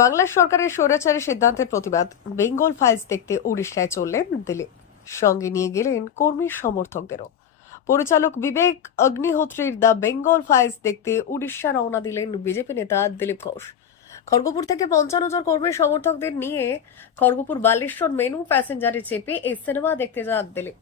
বাংলার সরকারের স্বৈরাচারী সিদ্ধান্তের প্রতিবাদ। বেঙ্গল ফাইলস দেখতে উড়িষ্যায় চললেন দিলীপ। সঙ্গে নিয়ে গেলেন কর্মী সমর্থকদেরও। পরিচালক বিবেক অগ্নিহোত্রীর দ্য বেঙ্গল ফাইলস দেখতে উড়িষ্যা রওনা দিলেন বিজেপি নেতা দিলীপ ঘোষ। খড়গপুর থেকে পঞ্চান্ন জন কর্মী সমর্থকদের নিয়ে খড়গপুর বালেশ্বর মেনু প্যাসেঞ্জারে চেপে এই সিনেমা দেখতে যান দিলীপ।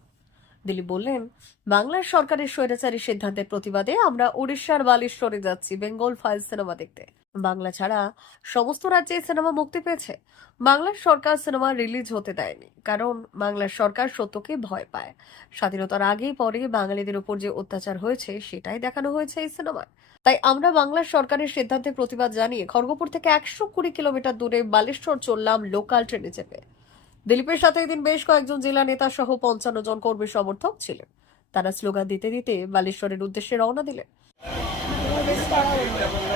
দিলীপ বললেন, বাংলার সরকারের স্বৈরাচারী সিদ্ধান্তের প্রতিবাদে আমরা উড়িষ্যার বালেশ্বরে যাচ্ছি, বেঙ্গল ফাইলস সিনেমা দেখতে। বাংলা ছাড়া সমস্ত রাজ্যে সিনেমা মুক্তি পেয়েছে। বাংলার সরকার সিনেমা রিলিজ হতে দেয়নি, কারণ বাংলার সরকার সত্যকে ভয় পায়। স্বাধীনতার আগেই পরে বাঙালিদের উপর যে অত্যাচার হয়েছে, সেটাই দেখানো হয়েছে এই সিনেমায়। তাই আমরা বাংলার সরকারের সিদ্ধান্তের প্রতিবাদ জানিয়ে খড়গপুর থেকে একশো কুড়ি কিলোমিটার দূরে বালেশ্বর চললাম লোকাল ট্রেনে চেপে। দিলীপের সাথে এদিন বেশ কয়েকজন জেলা নেতা সহ পঞ্চান্ন জন কর্মী সমর্থক ছিলেন। তারা স্লোগান দিতে দিতে বালেশ্বরের উদ্দেশ্যে রওনা দিলেন।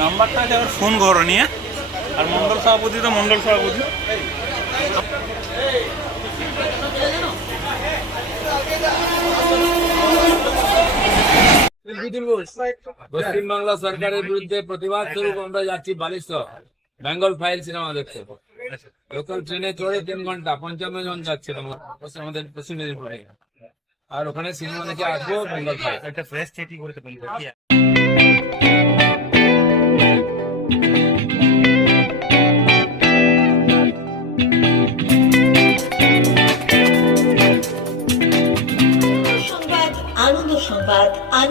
নাম্বারটা ফোন করো নিয়ে। আর মন্ডল সভাপতি তো মন্ডল সভাপতি। সরকারের বিরুদ্ধে প্রতিবাদ স্বরূপ আমরা যাচ্ছি বালেশ্বর বেঙ্গল ফাইল সিনেমা দেখতে। লোকাল ট্রেনে চড়ে তিন ঘণ্টা পঞ্চান্ন জন যাচ্ছিলাম আমাদের পশ্চিম মেদিনীপুরে। আর ওখানে সিনেমা দেখে আসব বেঙ্গল ফাইল। একটা ফ্রেশ চেটি করে দেবেন